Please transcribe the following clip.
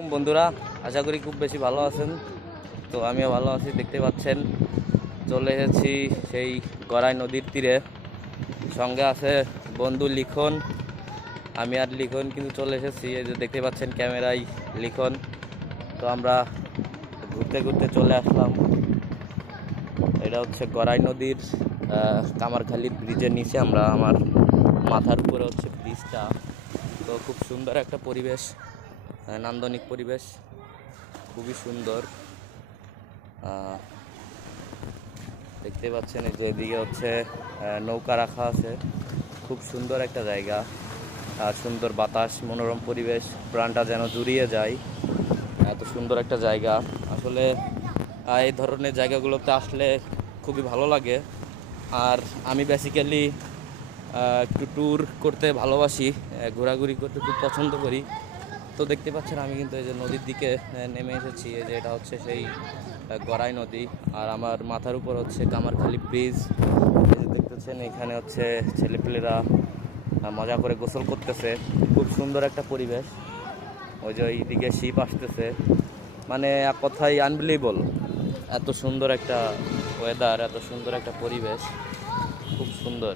আসসালামাইকুম বন্ধুরা, আশা করি খুব বেশি ভালো আছেন। তো আমিও ভালো আছি। দেখতে পাচ্ছেন চলে এসেছি সেই গড়াই নদীর তীরে। সঙ্গে আছে বন্ধু লিখন। আমি আর লিখন কিন্তু চলে এসেছি, এই যে দেখতে পাচ্ছেন ক্যামেরায় লিখন। তো আমরা ঘুরতে ঘুরতে চলে আসলাম। এটা হচ্ছে গড়াই নদীর কামারখালী ব্রিজের নিচে। আমার মাথার উপরে হচ্ছে ব্রিজটা। তো খুব সুন্দর একটা পরিবেশ, নান্দনিক পরিবেশ, খুবই সুন্দর। দেখতে পাচ্ছেন এই যে এদিকে হচ্ছে নৌকা রাখা আছে। খুব সুন্দর একটা জায়গা, আর সুন্দর বাতাস, মনোরম পরিবেশ, প্রাণটা যেন জুড়িয়ে যায়। এত সুন্দর একটা জায়গা আসলে। এই ধরনের জায়গাগুলোতে আসলে খুবই ভালো লাগে। আর আমি বেসিক্যালি একটু ট্যুর করতে ভালোবাসি, ঘোরাঘুরি করতে খুব পছন্দ করি। তো দেখতে পাচ্ছেন আমি কিন্তু এই যে নদীর দিকে নেমে এসেছি। এই যে এটা হচ্ছে সেই গড়াই নদী, আর আমার মাথার উপর হচ্ছে কামারখালী ব্রিজ। এই যে দেখতেছেন এখানে হচ্ছে ছেলেপেলেরা মজা করে গোসল করতেছে। খুব সুন্দর একটা পরিবেশ। ওই যে এইদিকে শিপ আসতেছে, মানে এক কথায় আনবিলিভেবল। এত সুন্দর একটা ওয়েদার, এত সুন্দর একটা পরিবেশ, খুব সুন্দর।